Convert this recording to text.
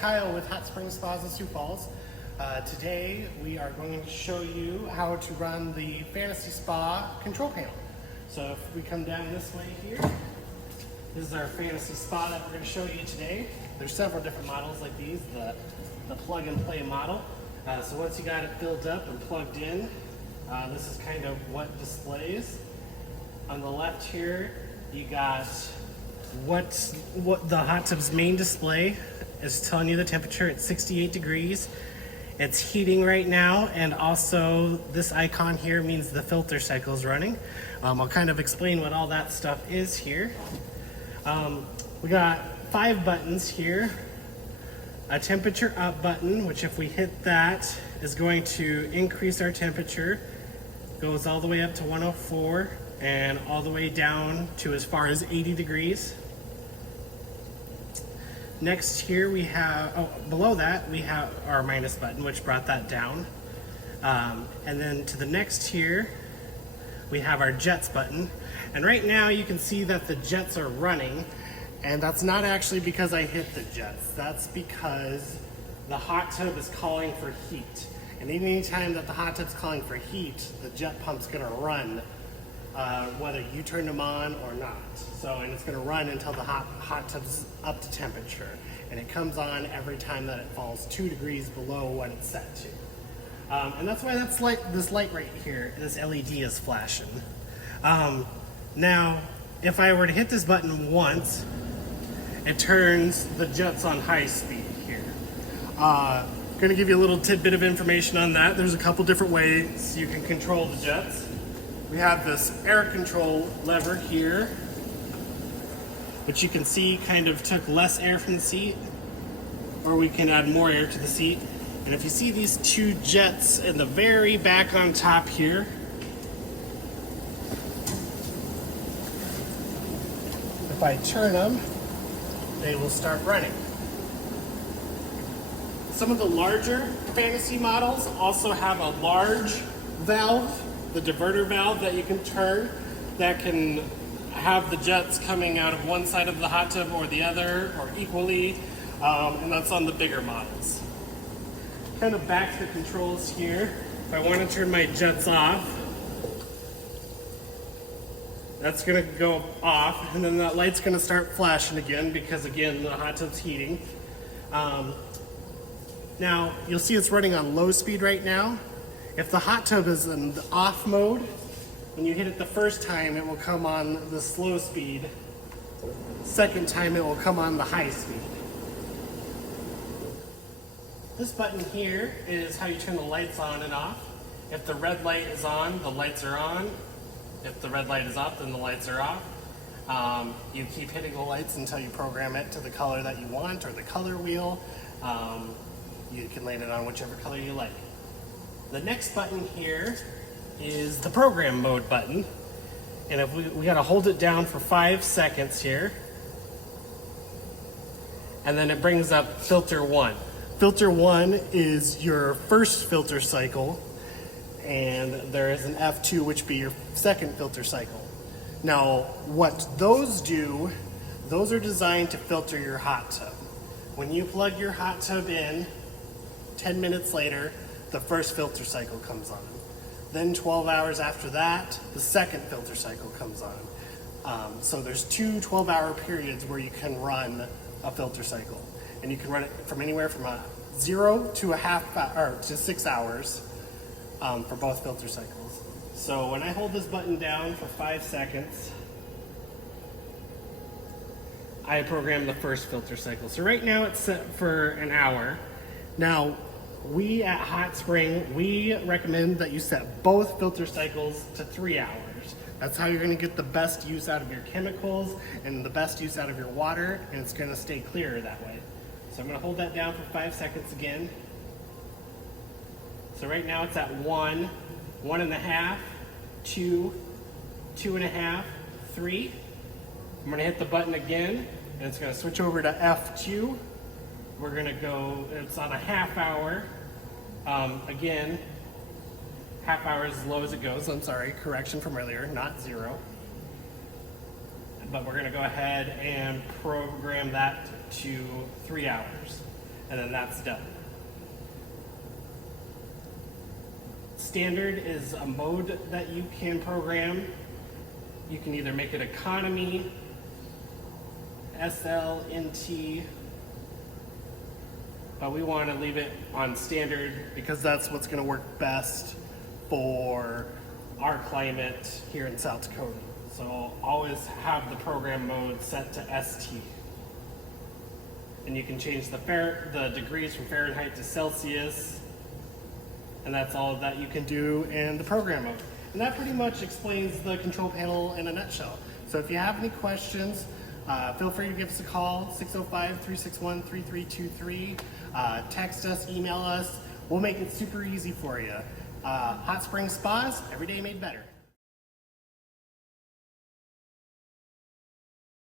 Kyle with Hot Springs Spas in Sioux Falls. Today we are going to show you how to run the Fantasy Spa control panel. So if we come down this way here, this is our Fantasy Spa that we're going to show you today. There's several different models like these, the plug and play model. So once you got it filled up and plugged in, this is kind of what displays. On the left here, you got what the hot tub's main display is telling you the temperature. It's 68 degrees. It's heating right now, and also this icon here means the filter cycle is running. I'll kind of explain what all that stuff is here. We got 5 buttons here. A temperature up button, which if we hit that is going to increase our temperature. Goes all the way up to 104 and all the way down to as far as 80 degrees. Next here we have, below that we have our minus button, which brought that down. And then to the next here, we have our jets button. And right now you can see that the jets are running, and that's not actually because I hit the jets. That's because the hot tub is calling for heat. And any time that the hot tub's calling for heat, the jet pump's gonna run, whether you turn them on or not. So, and it's gonna run until the hot tub's up to temperature. And it comes on every time that it falls 2 degrees below what it's set to. And that's why this light right here, this LED is flashing. Now, if I were to hit this button once, it turns the jets on high speed here. Gonna give you a little tidbit of information on that. There's a couple different ways you can control the jets. We have this air control lever here, which you can see kind of took less air from the seat, or we can add more air to the seat. And if you see these 2 jets in the very back on top here, if I turn them, they will start running. Some of the larger Fantasy models also have a large valve, the diverter valve that you can turn, that can have the jets coming out of one side of the hot tub or the other, or equally, and that's on the bigger models. Kind of back to the controls here. If I want to turn my jets off, that's gonna go off, and then that light's gonna start flashing again because, again, the hot tub's heating. Now, you'll see it's running on low speed right now. If the hot tub is in the off mode, when you hit it the first time, it will come on the slow speed. Second time, it will come on the high speed. This button here is how you turn the lights on and off. If the red light is on, the lights are on. If the red light is off, then the lights are off. You keep hitting the lights until you program it to the color that you want, or the color wheel. You can land it on whichever color you like. The next button here is the program mode button. And if we gotta hold it down for 5 seconds here. And then it brings up filter 1. Filter 1 is your first filter cycle, and there is an F2, which be your second filter cycle. Now, what those do, those are designed to filter your hot tub. When you plug your hot tub in, 10 minutes later, the first filter cycle comes on. Then 12 hours after that, the second filter cycle comes on. So there's 2 12-hour periods where you can run a filter cycle. And you can run it from anywhere from 0 to to 6 hours for both filter cycles. So when I hold this button down for 5 seconds, I program the first filter cycle. So right now it's set for an hour. Now, we at Hot Spring, we recommend that you set both filter cycles to 3 hours. That's how you're gonna get the best use out of your chemicals and the best use out of your water, and it's gonna stay clearer that way. So I'm gonna hold that down for 5 seconds again. So right now it's at 1, 1.5, 2, 2.5, 3. I'm gonna hit the button again, and it's gonna switch over to F2. We're gonna go, it's on a half hour. Again, half hour is as low as it goes. I'm sorry, correction from earlier, not 0. But we're gonna go ahead and program that to 3 hours. and then that's done. Standard is a mode that you can program. You can either make it economy, SL, NT, but we want to leave it on standard because that's what's going to work best for our climate here in South Dakota. So always have the program mode set to ST. And you can change the degrees from Fahrenheit to Celsius, and that's all that you can do in the program mode. And that pretty much explains the control panel in a nutshell. So if you have any questions, feel free to give us a call, 605-361-3323. Text us, email us. We'll make it super easy for you. Hot Spring Spas, every day made better.